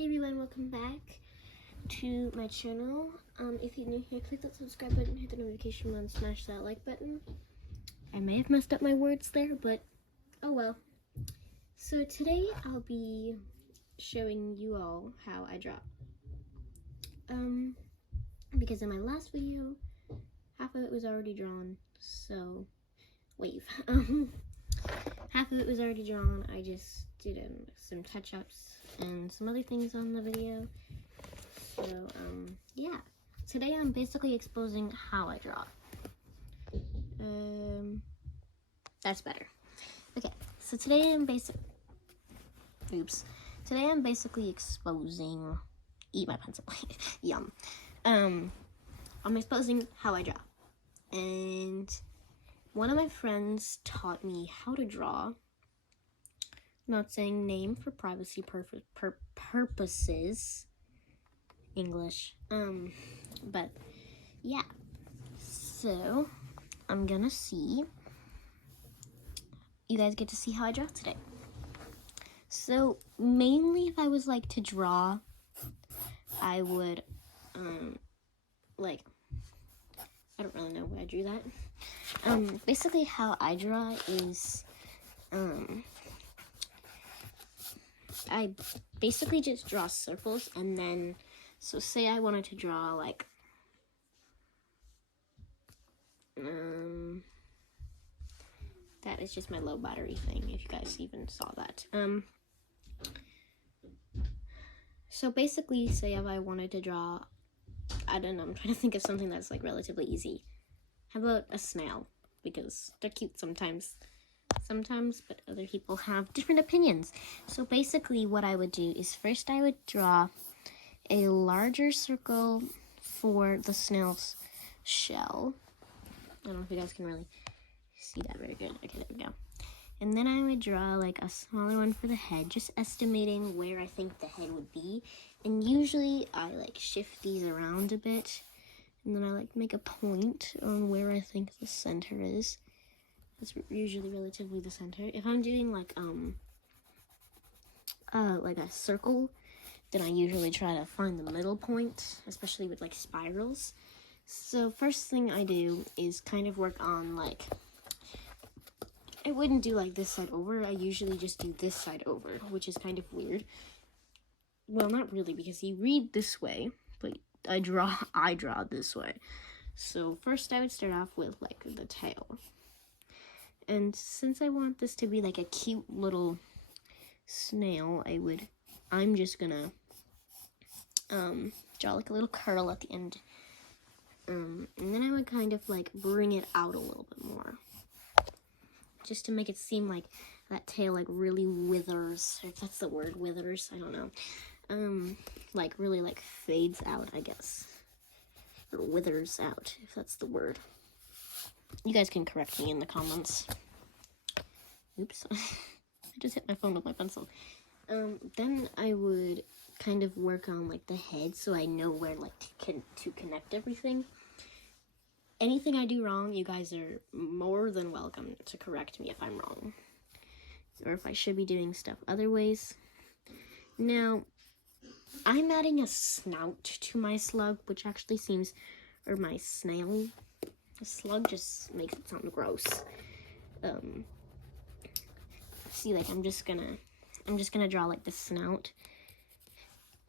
Hey everyone, welcome back to my channel. If you're new here, click that subscribe button, hit the notification button, smash that like button. I may have messed up my words there, but oh well. So today I'll be showing you all how I draw. Because in my last video, half of it was already drawn, so wave. Half of it was already drawn. I just did some touch-ups and some other things on the video. So yeah, today I'm basically exposing how I draw. That's better. Okay, so today I'm basically exposing. Eat my pencil. Yum. I'm exposing how I draw, and one of my friends taught me how to draw. I'm not saying name for privacy purposes. English. But yeah. So I'm gonna see. You guys get to see how I draw today. So mainly, if I was like to draw, I would I don't really know why I drew that. Basically how I draw is I basically just draw circles, and then so say I wanted to draw like that is just my low battery thing, if you guys even saw that. So basically, say if I wanted to draw, I don't know, I'm trying to think of something that's like relatively easy. How about a snail? Because they're cute sometimes, but other people have different opinions. So basically what I would do is first I would draw a larger circle for the snail's shell. I don't know if you guys can really see that very good. Okay, there we go. And then I would draw like a smaller one for the head, just estimating where I think the head would be. And usually I like shift these around a bit, and then I like make a point on where I think the center is. That's usually relatively the center. If I'm doing like a circle, then I usually try to find the middle point, especially with like spirals. So first thing I do is kind of work on like, I wouldn't do like this side over. I usually just do this side over, which is kind of weird. Well, not really, because you read this way, but I draw this way. So first I would start off with like the tail. And since I want this to be like a cute little snail, I'm just gonna draw like a little curl at the end. And then I would kind of like bring it out a little bit more, just to make it seem like that tail like really withers, if that's the word, withers, I don't know. Like really like fades out, I guess. Or withers out, if that's the word. You guys can correct me in the comments. Oops. I just hit my phone with my pencil. Then I would kind of work on like the head, so I know where like to connect everything. Anything I do wrong, you guys are more than welcome to correct me if I'm wrong, or if I should be doing stuff other ways. Now, I'm adding a snout to my slug, which actually seems, or my snail. The slug just makes it sound gross. See, like I'm just gonna draw like the snout,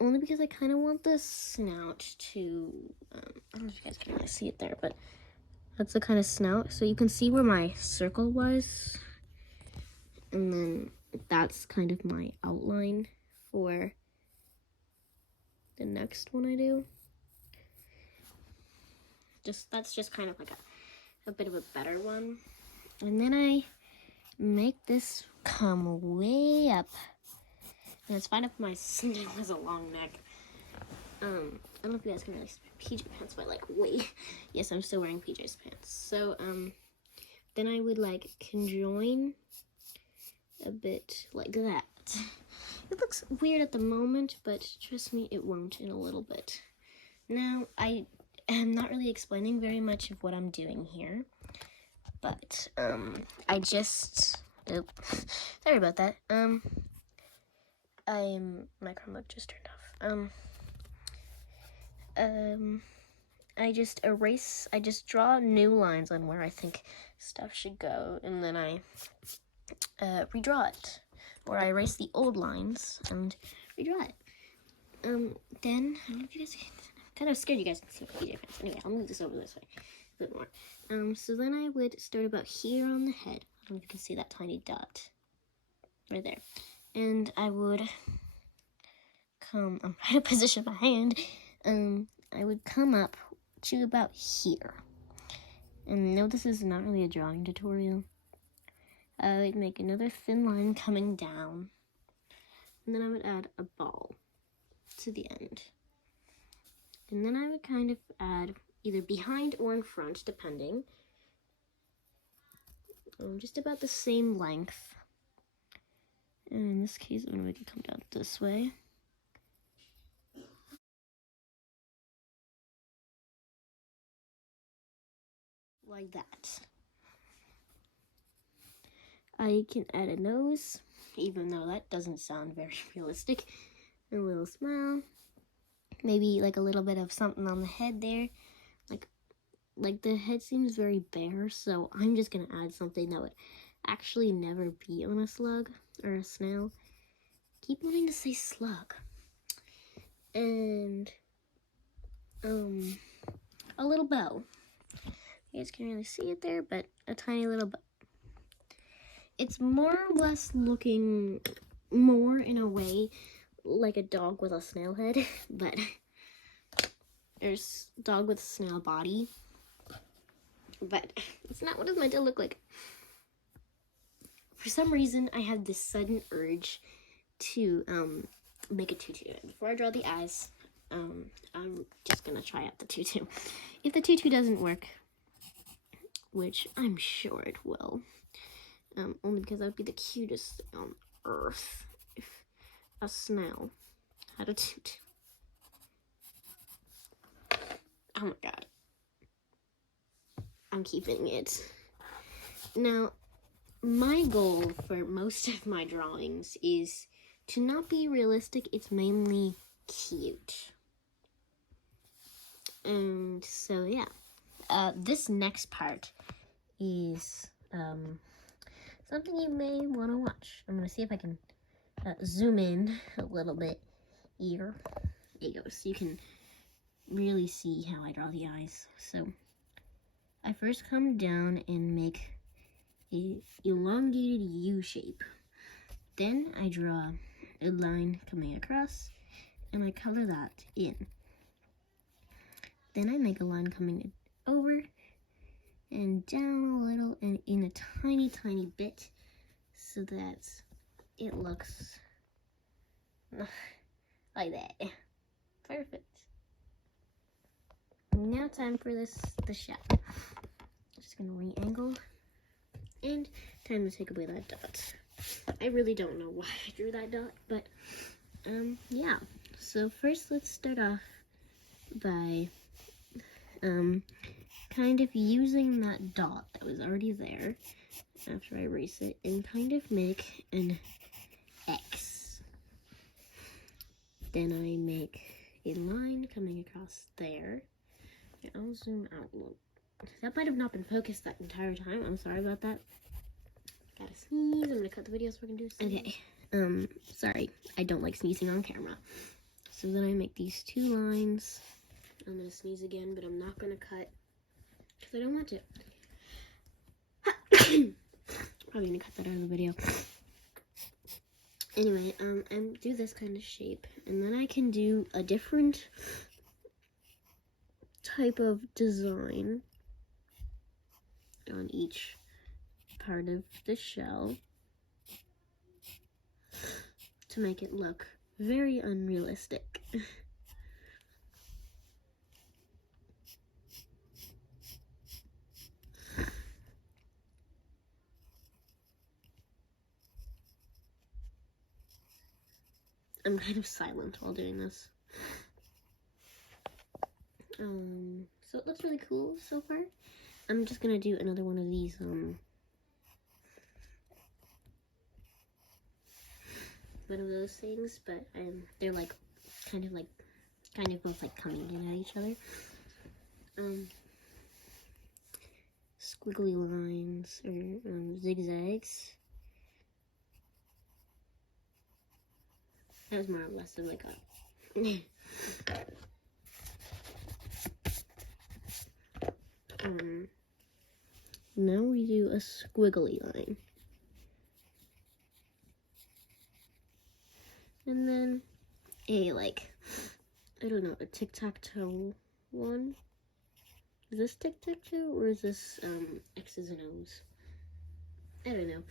only because I kind of want the snout to, I don't know if you guys can really see it there, but that's the kind of snout. So you can see where my circle was, and then that's kind of my outline for the next one I do. That's just kind of like a bit of a better one. And then I make this come way up. And it's fine if my snail has a long neck. I don't know if you guys can really see my PJ pants, but like wait. Yes, I'm still wearing PJ's pants. So then I would like conjoin a bit like that. It looks weird at the moment, but trust me, it won't in a little bit. Now, I am not really explaining very much of what I'm doing here, but sorry about that. My Chromebook just turned off. I just draw new lines on where I think stuff should go, and then I redraw it. Or I erase the old lines and redraw it. Then, I don't know if you guys can, I'm kind of scared you guys can see the difference. Anyway, I'll move this over this way a bit more. So then I would start about here on the head. I don't know if you can see that tiny dot right there. And I would I'm trying to position my hand. I would come up to about here. And no, this is not really a drawing tutorial. I would make another thin line coming down. And then I would add a ball to the end. And then I would kind of add either behind or in front, depending. Just about the same length. And in this case, I'm going to make it come down this way. Like that. I can add a nose, even though that doesn't sound very realistic. A little smile. Maybe like a little bit of something on the head there. Like the head seems very bare, so I'm just gonna add something that would actually never be on a slug or a snail. Keep wanting to say slug. And a little bow. You guys can't really see it there, but a tiny little bow. It's more or less looking more in a way like a dog with a snail head, but there's dog with a snail body. But it's not what it's meant to look like. For some reason, I had this sudden urge to make a tutu. Before I draw the eyes, I'm just gonna try out the tutu. If the tutu doesn't work, which I'm sure it will, only because that would be the cutest thing on earth if a snail had a tutu. Oh my god. I'm keeping it. Now, my goal for most of my drawings is to not be realistic, it's mainly cute. And so, yeah. This next part is something you may want to watch. I'm going to see if I can zoom in a little bit here. There you go, so you can really see how I draw the eyes. So, I first come down and make a elongated U shape. Then I draw a line coming across and I color that in. Then I make a line coming over and down a little and in a tiny bit so that it looks like that. Perfect. Now time for the shell. Just gonna re-angle and time to take away that dot. I really don't know why I drew that dot, but yeah. So first let's start off by kind of using that dot that was already there after I erase it and kind of make an X. Then I make a line coming across there. I'll zoom out a little. That might have not been focused that entire time. I'm sorry about that. Gotta sneeze. I'm gonna cut the video so we can do sneeze. Okay. Sorry. I don't like sneezing on camera. So then I make these two lines. I'm gonna sneeze again, but I'm not gonna cut because I don't want to. Probably gonna cut that out of the video. Anyway, and do this kind of shape, and then I can do a different type of design on each part of the shell to make it look very unrealistic. I'm kind of silent while doing this. So it looks really cool so far. I'm just gonna do another one of these, one of those things, but they're like kind of both like coming in at each other. Squiggly lines or zigzags. That was more or less than like a now we do a squiggly line. And then a I don't know, a tic-tac-toe one. Is this tic-tac-toe or is this X's and O's? I don't know.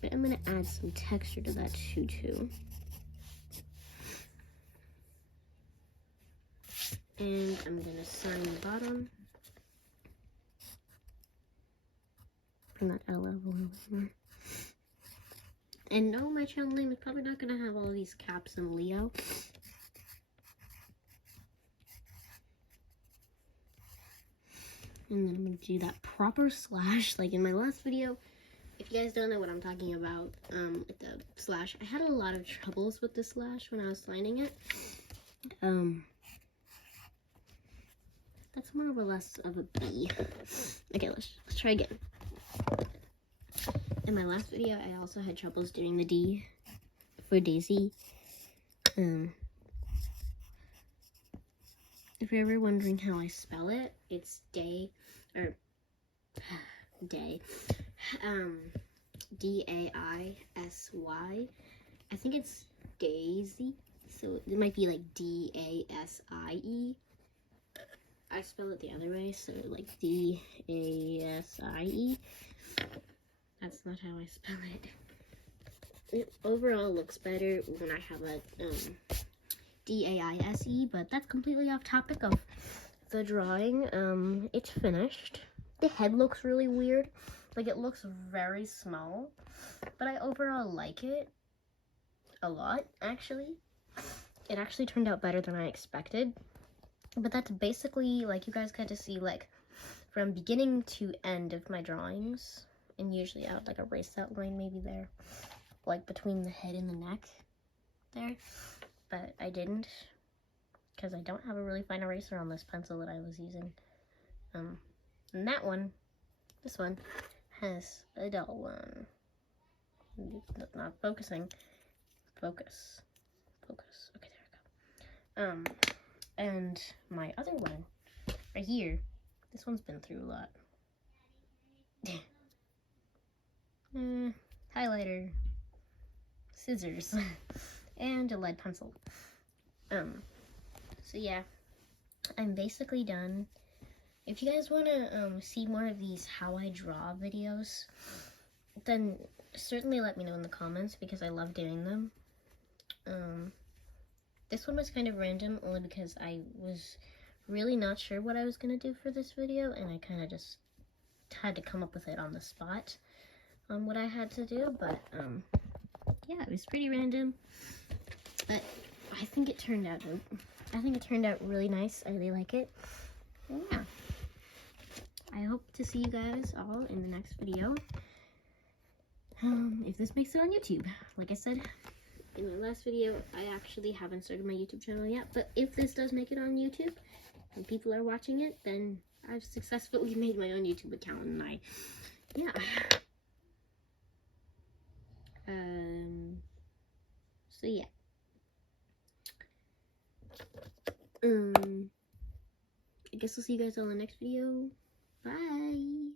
But I'm gonna add some texture to that too. And I'm gonna sign the bottom. Bring that L up a little bit more. And no, my channel name is probably not gonna have all these caps and Leo. And then I'm gonna do that proper slash, like in my last video. If you guys don't know what I'm talking about, with the slash, I had a lot of troubles with the slash when I was signing it. That's more or less of a B. Okay, let's try again. In my last video, I also had troubles doing the D for Daisy. If you're ever wondering how I spell it, it's day, or day, D-A-I-S-Y. I think it's Daisy, so it might be like D-A-S-I-E. I spell it the other way, so like D-A-S-I-E. That's not how I spell it. It overall looks better when I have a D-A-I-S-E, but that's completely off topic of the drawing. It's finished. The head looks really weird. Like, it looks very small, but I overall like it a lot, actually. It actually turned out better than I expected. But that's basically, like, you guys got to see, like, from beginning to end of my drawings. And usually I would, like, erase that line maybe there, like, between the head and the neck there. But I didn't, because I don't have a really fine eraser on this pencil that I was using. And that one, this one, has a dull one. Not focusing. Focus. Focus. Okay, there we go. And my other one, right here, this one's been through a lot. Highlighter, scissors, and a lead pencil. So yeah, I'm basically done. If you guys want to see more of these how I draw videos, then certainly let me know in the comments, because I love doing them. This one was kind of random, only because I was really not sure what I was going to do for this video, and I kind of just had to come up with it on the spot on what I had to do. But yeah, it was pretty random, but I think it turned out really nice. I really like it. And yeah, I hope to see you guys all in the next video, if this makes it on YouTube. Like I said in my last video, I actually haven't started my YouTube channel yet, but if this does make it on YouTube and people are watching it, then I've successfully made my own YouTube account, and yeah. So yeah. I guess I'll see you guys all in the next video. Bye!